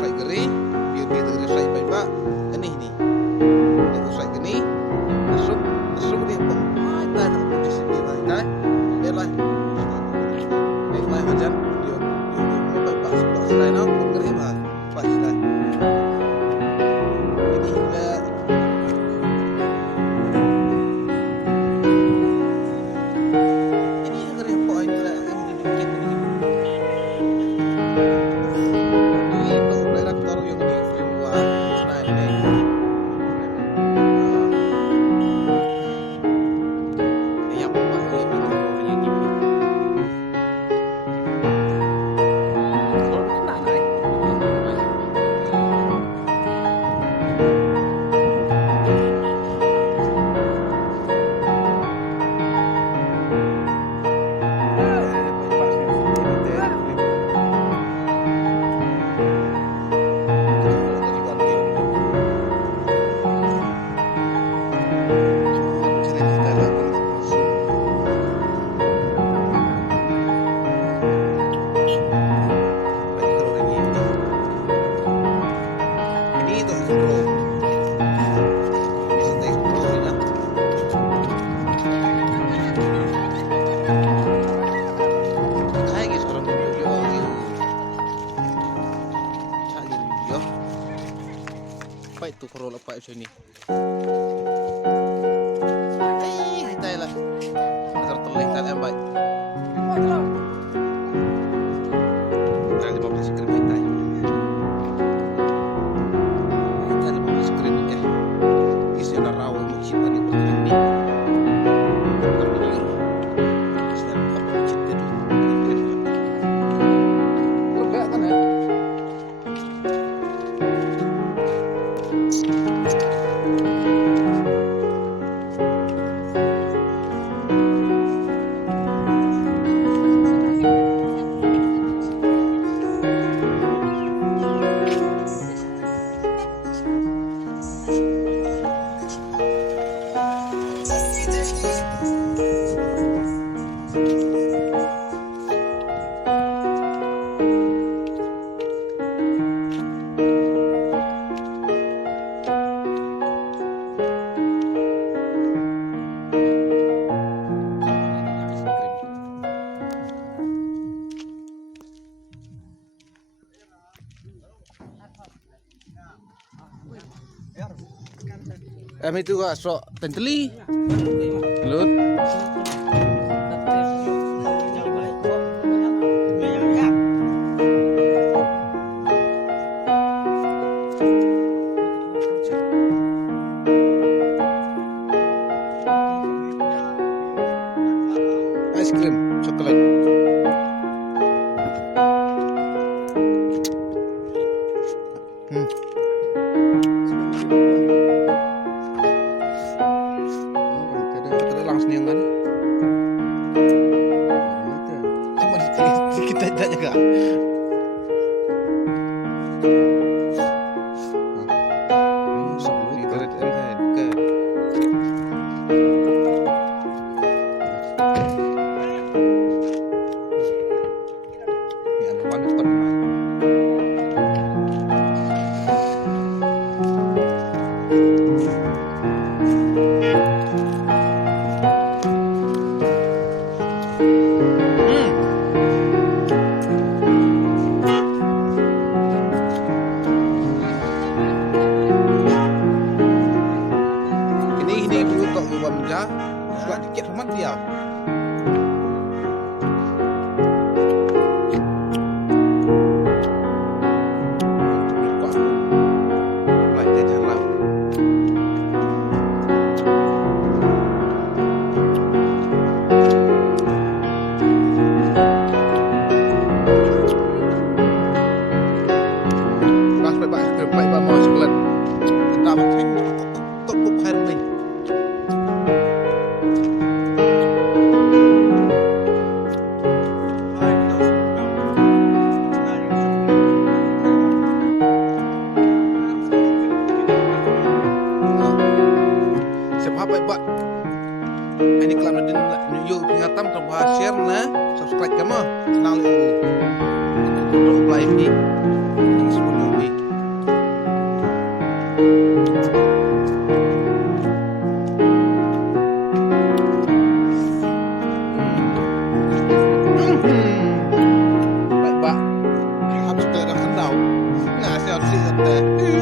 usai geri, biar dia usai baik-baik. Ini nih. Dia usai gini, masuk dia pun. Dah tak boleh sini dah. Biarlah. Baiklah hujan. Dia baik-baik sebab selain aku pun geri bah. Pas dah. Ini dah. Ini geri apa ini dah yang dibikin ini. Itu redaktor yang di film gua. Nah ini. Yang buat dia bikin yang gini. Kalau kena naik. Apa itu Corolla Pak sini? Kita lah. Terlihat yang baik. Ada 15 krim kita. Ada 15 krim kita. Isi ada rawa macam mana ini? Terbiur. Sedang apa macam itu? Lega kan ya? Itu gak sok tenteli. Lut. Es krim coklat. Langsung yang kan? Cuma kita tidak jaga. Suka dikit sama dia. Baik-baik mau sekolah. Kita makan kok hari ini. Baik-baik. Ini kalau ada yuk ingatan terbuat share na subscribe kamu channel itu untuk live ini sebelum Adios, see you there.